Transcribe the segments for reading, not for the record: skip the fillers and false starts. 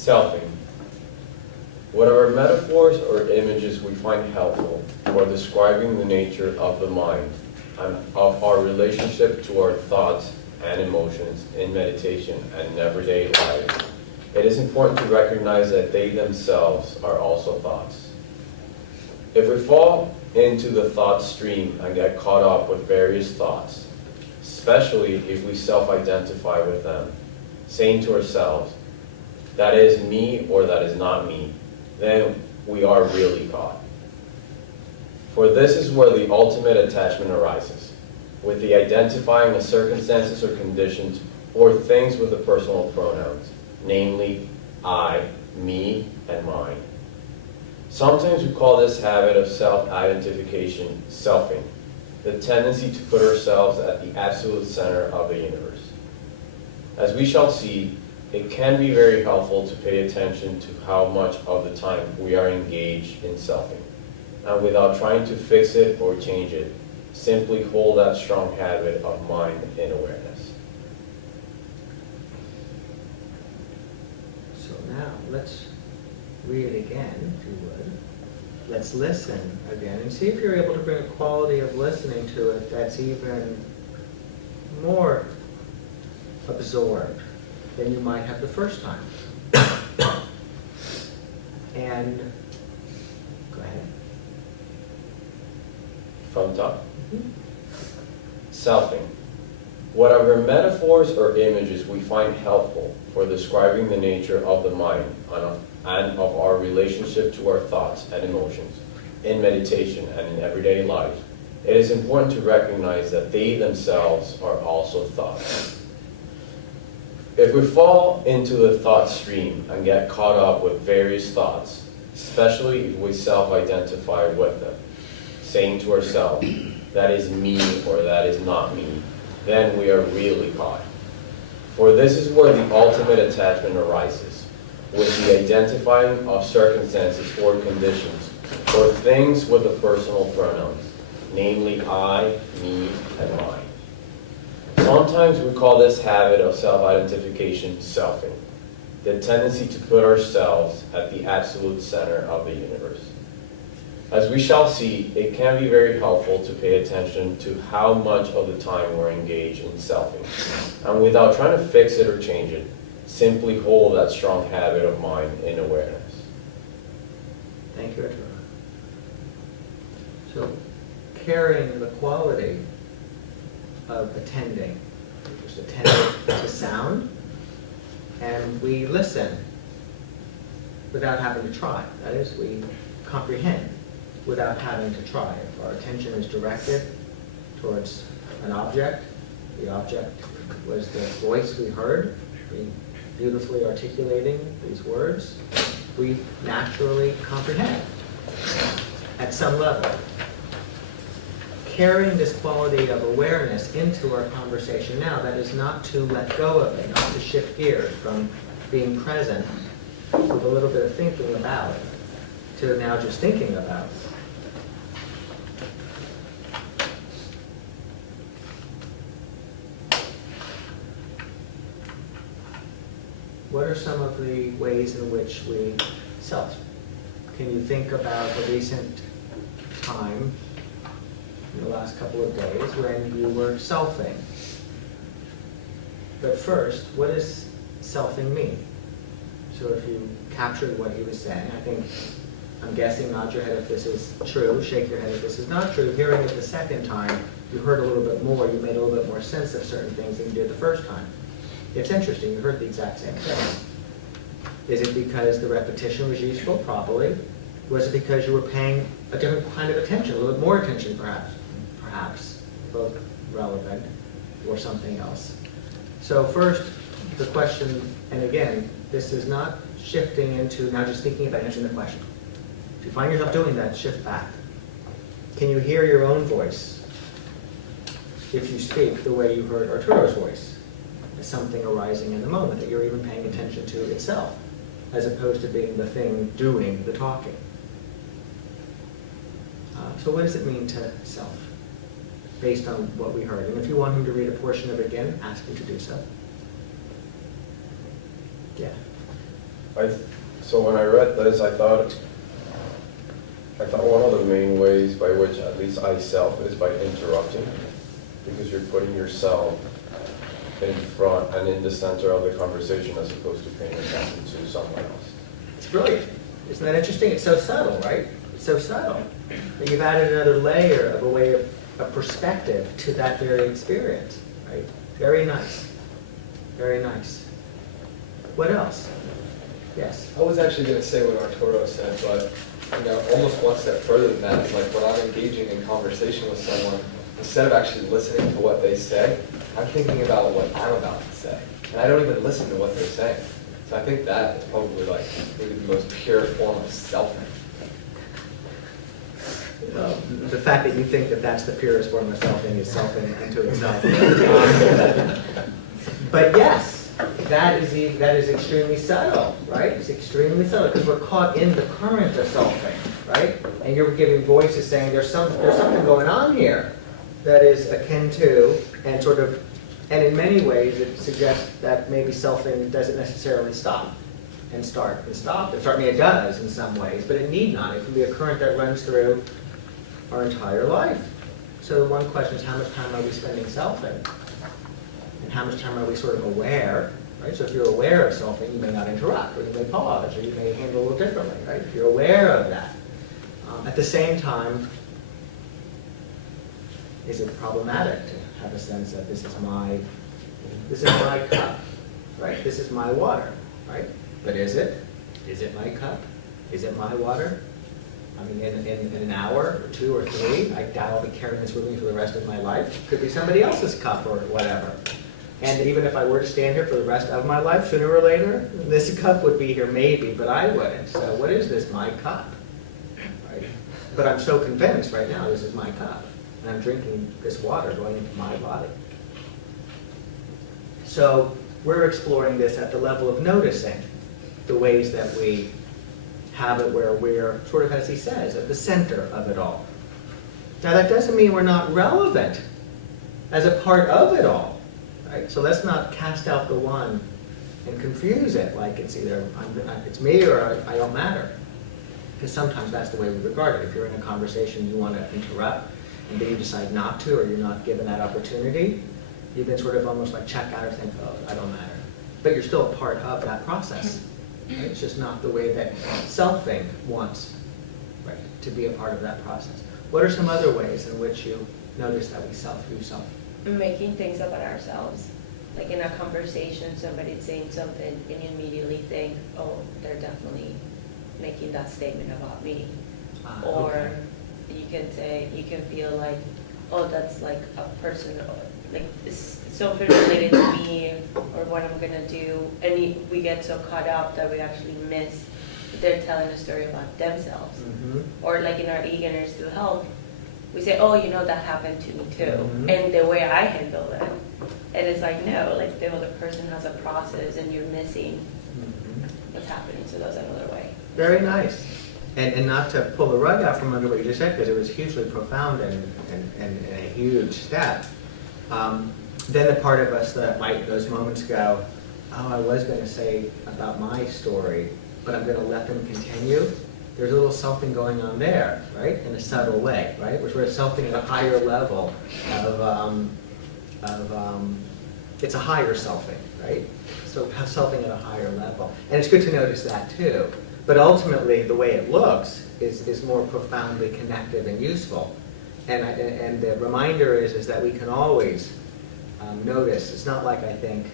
Selfing. Whatever metaphors or images we find helpful for describing the nature of the mind and of our relationship to our thoughts and emotions in meditation and in everyday life, it is important to recognize that they themselves are also thoughts. If we fall into the thought stream and get caught up with various thoughts, especially if we self-identify with them, saying to ourselves, that is me or that is not me, then we are really caught. For this is where the ultimate attachment arises, with the identifying of circumstances or conditions or things with the personal pronouns, namely I, me, and mine. Sometimes we call this habit of self-identification selfing, the tendency to put ourselves at the absolute center of the universe. As we shall see, it can be very helpful to pay attention to how much of the time we are engaged in selfing, and without trying to fix it or change it, simply hold that strong habit of mind in awareness. So now let's read again, if you would. Let's listen again and see if you're able to bring a quality of listening to it that's even more absorbed than you might have the first time. And go ahead. From top. Selfing. Whatever metaphors or images we find helpful for describing the nature of the mind and of our relationship to our thoughts and emotions in meditation and in everyday life, it is important to recognize that they themselves are also thoughts. If we fall into the thought stream and get caught up with various thoughts, especially if we self-identify with them, saying to ourselves, that is me or that is not me, then we are really caught. For this is where the ultimate attachment arises, with the identifying of circumstances or conditions or things with the personal pronouns, namely I, me, and mine. Sometimes we call this habit of self-identification selfing, the tendency to put ourselves at the absolute center of the universe. As we shall see, it can be very helpful to pay attention to how much of the time we're engaged in selfing, and without trying to fix it or change it, simply hold that strong habit of mind in awareness. Thank you, Edward. So, carrying the quality of attending, just attending to sound, and we listen without having to try. That is, we comprehend without having to try. If our attention is directed towards an object, the object was the voice we heard, beautifully articulating these words, we naturally comprehend at some level. Carrying this quality of awareness into our conversation now, that is not to let go of it, not to shift gears from being present with a little bit of thinking about to now just thinking about. What are some of the ways in which we self? Can you think about the recent time in the last couple of days when you were selfing? But first, what does selfing mean? So if you captured what he was saying, I'm guessing, nod your head if this is true, shake your head if this is not true. Hearing it the second time, you heard a little bit more, you made a little bit more sense of certain things than you did the first time. It's interesting, you heard the exact same thing. Is it because the repetition was useful? Probably. Was it because you were paying a different kind of attention, a little bit more attention perhaps? Perhaps, both relevant, or something else. So first, the question, and again, this is not shifting into now just thinking about answering the question. If you find yourself doing that, shift back. Can you hear your own voice if you speak the way you heard Arturo's voice? As something arising in the moment, that you're even paying attention to itself, as opposed to being the thing doing the talking. So what does it mean to self, based on what we heard? And if you want him to read a portion of it again, ask him to do so. Yeah. So when I read this, I thought one of the main ways by which at least I self is by interrupting, because you're putting yourself in front and in the center of the conversation as opposed to paying attention to someone else. It's brilliant. Isn't that interesting? It's so subtle, right? It's so subtle. And you've added another layer of a way of perspective to that very experience, right? Very nice. Very nice. What else? Yes. I was actually going to say what Arturo said, but almost one step further than that is like when I'm engaging in conversation with someone, instead of actually listening to what they say, I'm thinking about what I'm about to say, and I don't even listen to what they're saying. So I think that is probably like maybe the most pure form of selfing. The fact that you think that that's the purest form of selfing is selfing unto itself. But yes, that is extremely subtle, right? It's extremely subtle because we're caught in the current of selfing, right? And you're giving voice to saying there's something going on here that is akin to and sort of, and in many ways it suggests that maybe selfing doesn't necessarily stop and start and stop. And certainly it does in some ways, but it need not. It can be a current that runs through our entire life. So one question is, how much time are we spending selfing? And how much time are we sort of aware, right? So if you're aware of selfing, you may not interrupt, or you may pause, or you may handle it a little differently, right? If you're aware of that. At the same time, is it problematic to have a sense that this is my cup, right? This is my water, right? But is it? Is it my cup? Is it my water? I mean, in an hour, or 2 or 3, I doubt I'll be carrying this with me for the rest of my life. Could be somebody else's cup or whatever. And even if I were to stand here for the rest of my life, sooner or later, this cup would be here maybe, but I wouldn't. So what is this, my cup? Right? But I'm so convinced right now this is my cup. And I'm drinking this water going into my body. So we're exploring this at the level of noticing the ways that we have it where we're sort of, as he says, at the center of it all. Now that doesn't mean we're not relevant as a part of it all, right? So let's not cast out the one and confuse it like it's either it's me or I don't matter. Because sometimes that's the way we regard it. If you're in a conversation, you want to interrupt, and then you decide not to, or you're not given that opportunity, you can sort of almost like check out or think, oh, I don't matter. But you're still a part of that process. Right? It's just not the way that selfing wants, right, to be a part of that process. What are some other ways in which you notice that we self-view self? Making things about ourselves. Like in a conversation, somebody's saying something and you immediately think, oh, they're definitely making that statement about me. Or Okay. you can feel like, oh, that's like a person, like it's something related to me or what I'm gonna do. And we get so caught up that we actually miss that they're telling a story about themselves. Mm-hmm. Or like in our eagerness to help, we say, oh, that happened to me too. Mhm. And the way I handle it. And it's like, no, like the other person has a process and you're missing Mm-hmm. what's happening. So that's another way. Very nice. And not to pull the rug out from under what you just said, because it was hugely profound and a huge step. Then the part of us that might those moments go, oh, I was going to say about my story, but I'm going to let them continue. There's a little something going on there, right? In a subtle way, right? Which we're something at a higher level it's a higher selfing, right? So selfing at a higher level. And it's good to notice that too. But ultimately, the way it looks is more profoundly connected and useful. And the reminder is that we can always notice. It's not like I think,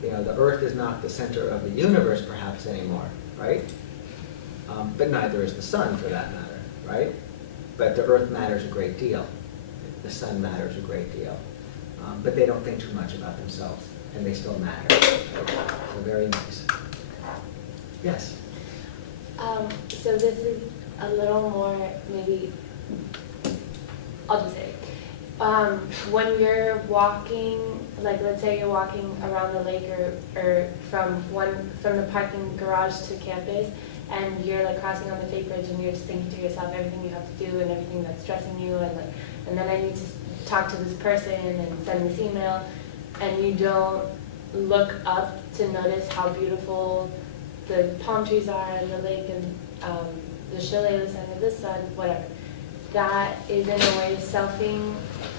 the earth is not the center of the universe perhaps anymore, right? But neither is the sun for that matter, right? But the earth matters a great deal. The sun matters a great deal. But they don't think too much about themselves, and they still matter. So very nice. Yes? So this is a little more, maybe, I'll just say it. When you're walking, like let's say you're walking around the lake or from the parking garage to campus, and you're like crossing on the Fake Bridge and you're just thinking to yourself everything you have to do and everything that's stressing you, and then I need to talk to this person and send this email, and you don't look up to notice how beautiful the palm trees are and the lake and the chalet, the sun, and the sun, whatever. That is in a way selfing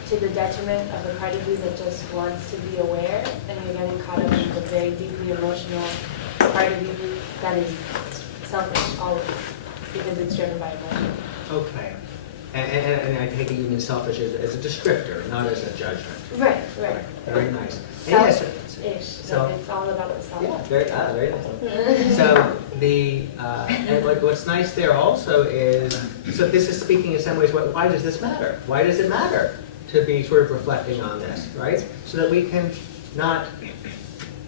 to the detriment of the part of you that just wants to be aware, and you're getting caught up in the very deeply emotional part of you that is selfish always, because it's driven by emotion. Okay. And I take it you mean selfish as a descriptor, not as a judgment. Right, right. Very nice. And yes, Self-ish, so- so it's all about the self. yeah, very nice. So and what's nice there also is, so this is speaking in some ways, why does this matter? Why does it matter to be sort of reflecting on this, right? So that we can not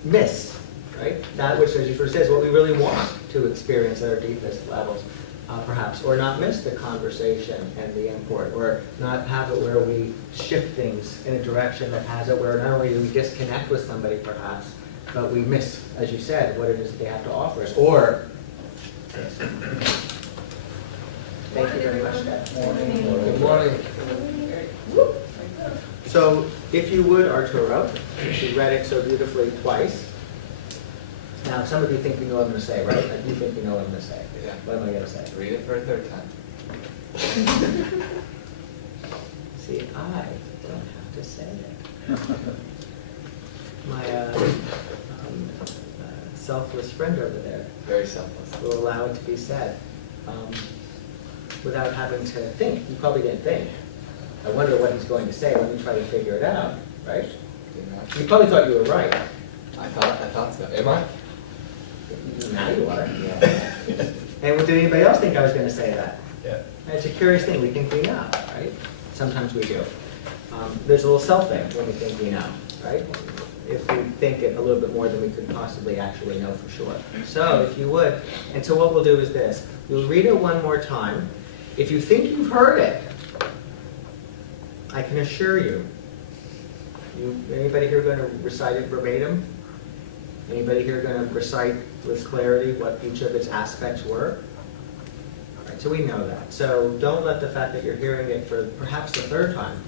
miss, right? That which, as you first says, what we really want to experience at our deepest levels, perhaps, or not miss the conversation and the import, or not have it where we shift things in a direction that has it where not only do we disconnect with somebody perhaps, but we miss, as you said, what it is that they have to offer us, or thank you very much, Deb. Good morning. So, if you would, Arturo, since you read it so beautifully twice. Now, some of you think you know what I'm going to say, right? Like you think you know what I'm going to say. Yeah. What am I going to say? Read it for a third time. See, I don't have to say it. My selfless friend over there Very selfless. will allow it to be said without having to think. You probably didn't think. I wonder what he's going to say. Let me try to figure it out, right? Did not- You probably thought you were right. I thought so. Am I? Now you are. And did anybody else think I was going to say that? Yeah. It's a curious thing. We think we know, right? Sometimes we do. There's a little self-thing when we think we know, right? If we think it a little bit more than we could possibly actually know for sure. So if you would, and so what we'll do is this. We'll read it one more time. If you think you've heard it, I can assure you, anybody here going to recite it verbatim? Anybody here going to recite with clarity what each of its aspects were? All right, so we know that. So don't let the fact that you're hearing it for perhaps the third time.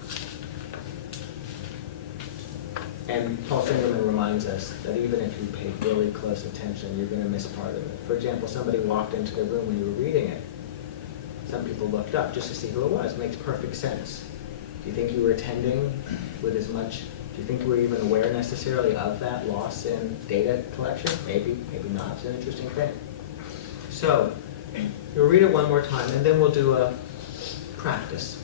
And Paul Singerman reminds us that even if you pay really close attention, you're going to miss part of it. For example, somebody walked into the room when you were reading it. Some people looked up just to see who it was. It makes perfect sense. Do you think you were attending with as much? Do you think you were even aware necessarily of that loss in data collection? Maybe, maybe not. It's an interesting thing. So, you'll read it one more time, and then we'll do a practice.